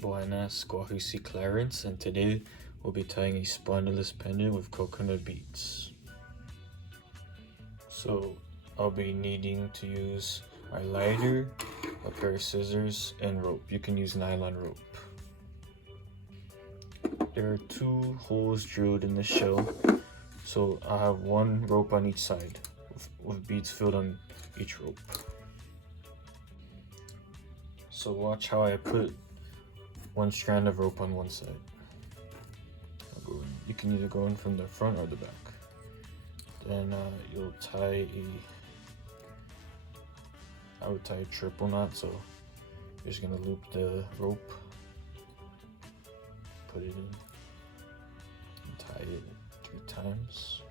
Buenas Clarence, and today we'll be tying a Spondylus pendant with coconut beads. So I'll be needing to use my lighter, a pair of scissors, and rope. You can use nylon rope. There are 2 holes drilled in the shell, so I have 1 rope on each side with beads filled on each rope. So watch how I put 1 strand of rope on one side. You can either go in from the front or the back. Then you'll tie I would tie a triple knot, so you're just gonna loop the rope, put it in, and tie it 3 times.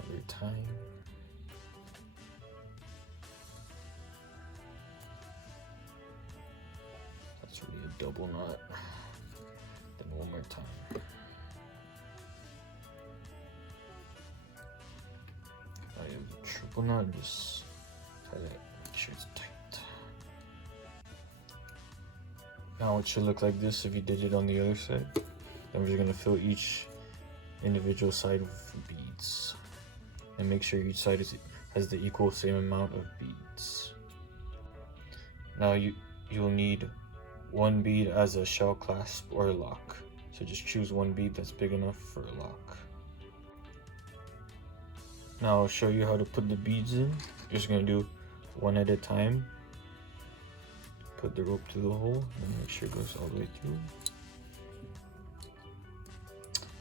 Another time. That's really a double knot. Then 1 more time. I have a triple knot, just tie that, make sure it's tight. Now it should look like this if you did it on the other side. Then we're just gonna fill each individual side with beads. And make sure each side has the equal same amount of beads. Now you'll need 1 bead as a shell clasp or a lock. So just choose 1 bead that's big enough for a lock. Now I'll show you how to put the beads in. You're just gonna do 1 at a time. Put the rope through the hole and make sure it goes all the way through.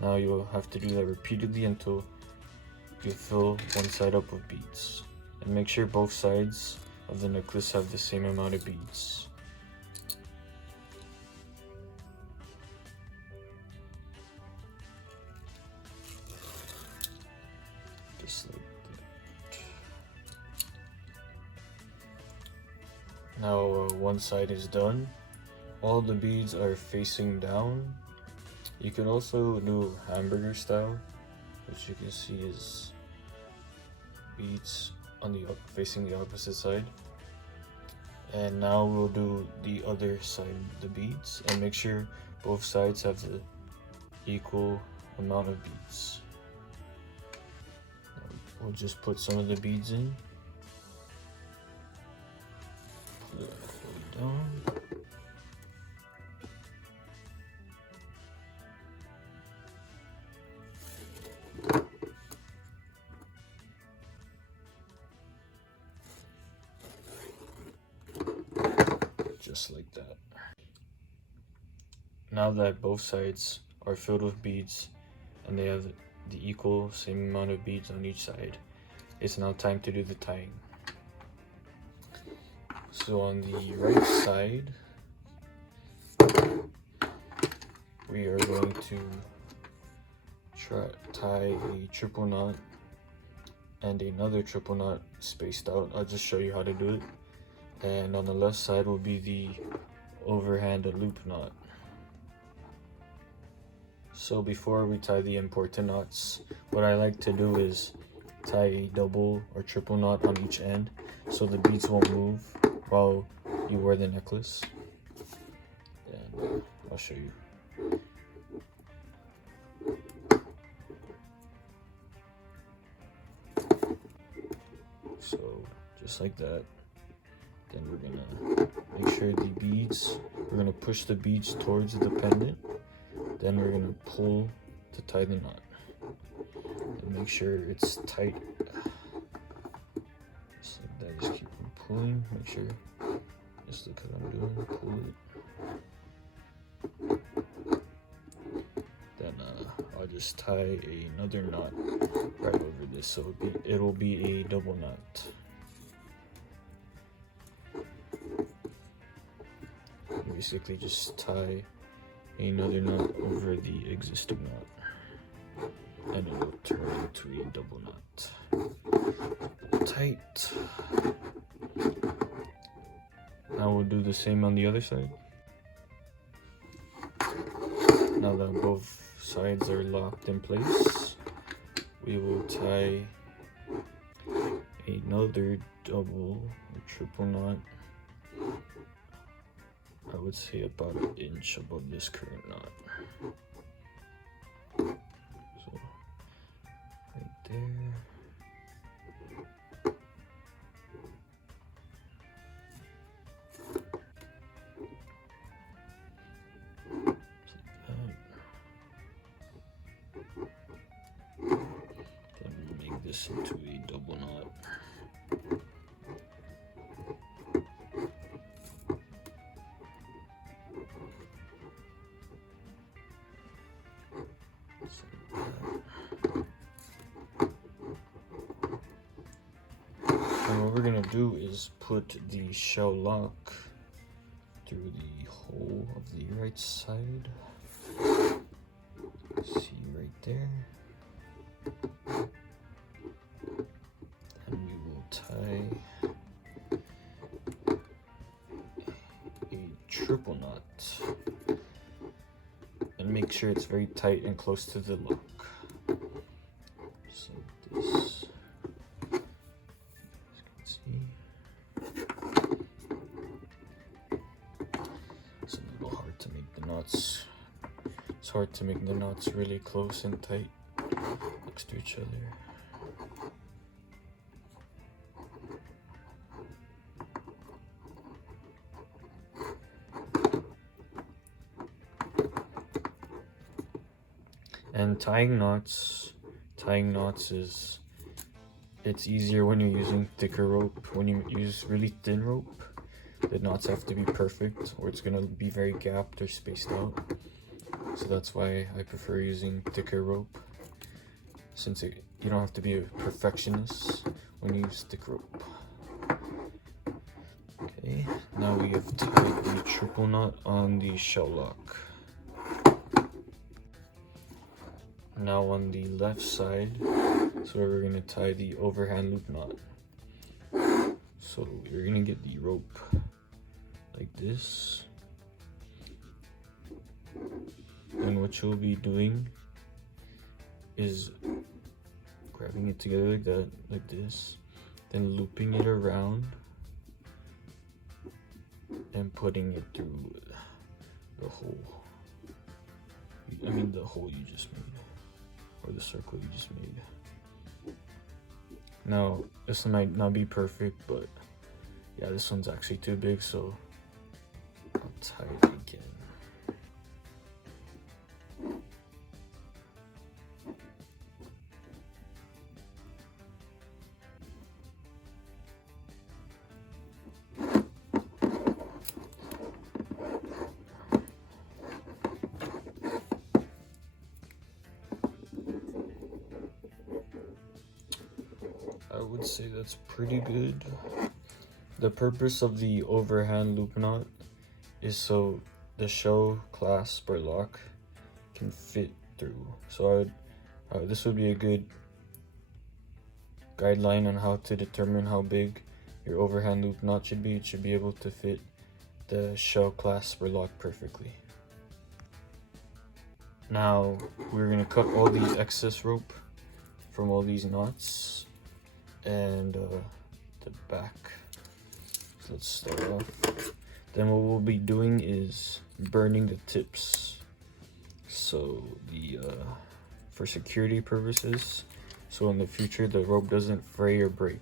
Now you'll have to do that repeatedly until you fill 1 side up with beads. And make sure both sides of the necklace have the same amount of beads. Just like that. Now 1 side is done. All the beads are facing down. You could also do hamburger style, which you can see is beads on the facing the opposite side. And now we'll do the other side, the beads, and make sure both sides have the equal amount of beads. We'll just put some of the beads in. Put it down. Just like that. Now that both sides are filled with beads and they have the equal same amount of beads on each side, it's now time to do the tying. So on the right side, we are going to tie a triple knot and another triple knot spaced out. I'll just show you how to do it. And on the left side will be the overhand loop knot. So before we tie the important knots, what I like to do is tie a double or triple knot on each end so the beads won't move while you wear the necklace. And I'll show you. So just like that. Then we're gonna make sure we're gonna push the beads towards the pendant. Then we're gonna pull to tie the knot. And make sure it's tight. Just like that, just keep on pulling. Make sure, just look what I'm doing, pull it. Then I'll just tie another knot right over this, so it'll be a double knot. Basically just tie another knot over the existing knot and it will turn into a double knot. Tight. Now we'll do the same on the other side. Now that both sides are locked in place, we will tie another double or triple knot. I would say about an inch above this current knot. So right there. Then make this into a double knot. And what we're gonna do is put the shell lock through the hole of the right side. See right there. And we will tie a triple knot and make sure it's very tight and close to the lock. Just like this. As you can see. It's a little hard to make the knots. It's hard to make the knots really close and tight next to each other. And tying knots is, it's easier when you're using thicker rope. When you use really thin rope, the knots have to be perfect or it's gonna be very gapped or spaced out. So that's why I prefer using thicker rope, since you don't have to be a perfectionist when you use thick rope. Okay, now we have tied the triple knot on the shell lock. Now on the left side, so we're going to tie the overhand loop knot. So you're going to get the rope like this. And what you'll be doing is grabbing it together like that, like this, then looping it around and putting it through the hole. I mean the hole you just made, or the circle you just made. Now this might not be perfect, but yeah, this one's actually too big, so I'll tie it again. I would say that's pretty good. The purpose of the overhand loop knot is so the shell clasp or lock can fit through. So this would be a good guideline on how to determine how big your overhand loop knot should be. It should be able to fit the shell clasp or lock perfectly. Now we're going to cut all the excess rope from all these knots and the back. So let's start off. Then what we'll be doing is burning the tips. So for security purposes, so in the future the rope doesn't fray or break.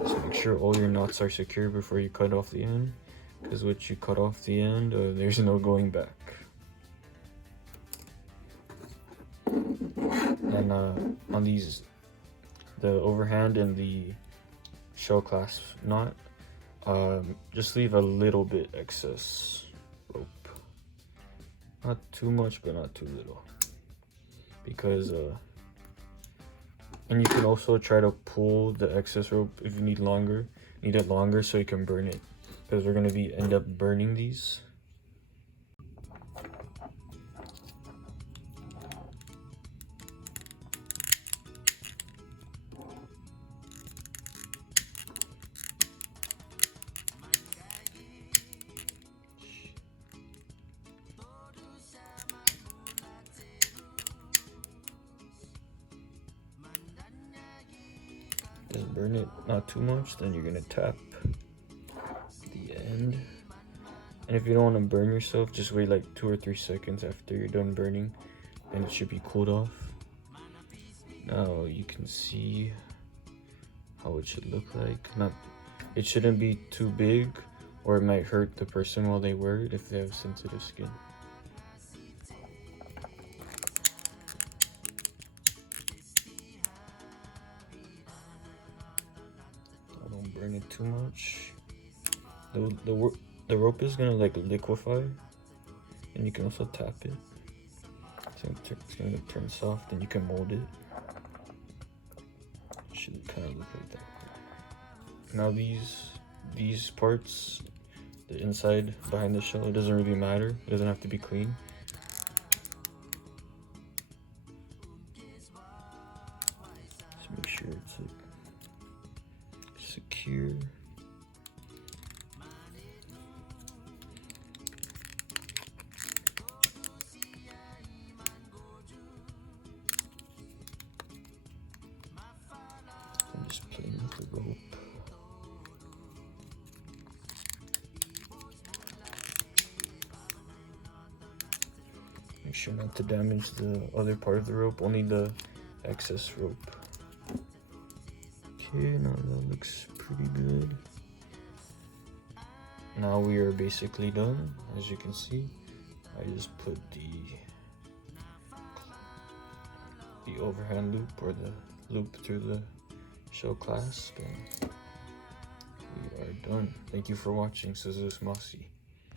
Just make sure all your knots are secure before you cut off the end, because once you cut off the end, there's no going back. And on these, the overhand and the shell clasp knot, just leave a little bit excess rope. Not too much, but not too little. Because, and you can also try to pull the excess rope if you need it longer so you can burn it. Because we're going to end up burning these. Just burn it not too much, then you're gonna tap the end. And if you don't want to burn yourself, just wait like 2 or 3 seconds after you're done burning, and it should be cooled off. Now you can see how it should look like. It shouldn't be too big, or it might hurt the person while they wear it if they have sensitive skin. I don't burn it too much. The rope is gonna like liquefy, and you can also tap it. It's gonna turn soft, and you can mold it. It should kind of look like that. Now these parts, the inside behind the shell, it doesn't really matter. It doesn't have to be clean. Just make sure it's like secure. I'm just playing with the rope. Make sure not to damage the other part of the rope, only the excess rope. Okay, now that looks pretty good. Now we are basically done. As you can see, I just put the overhand loop, or the loop through the shell clasp, and we are done. Thank you for watching. Suzus Masi.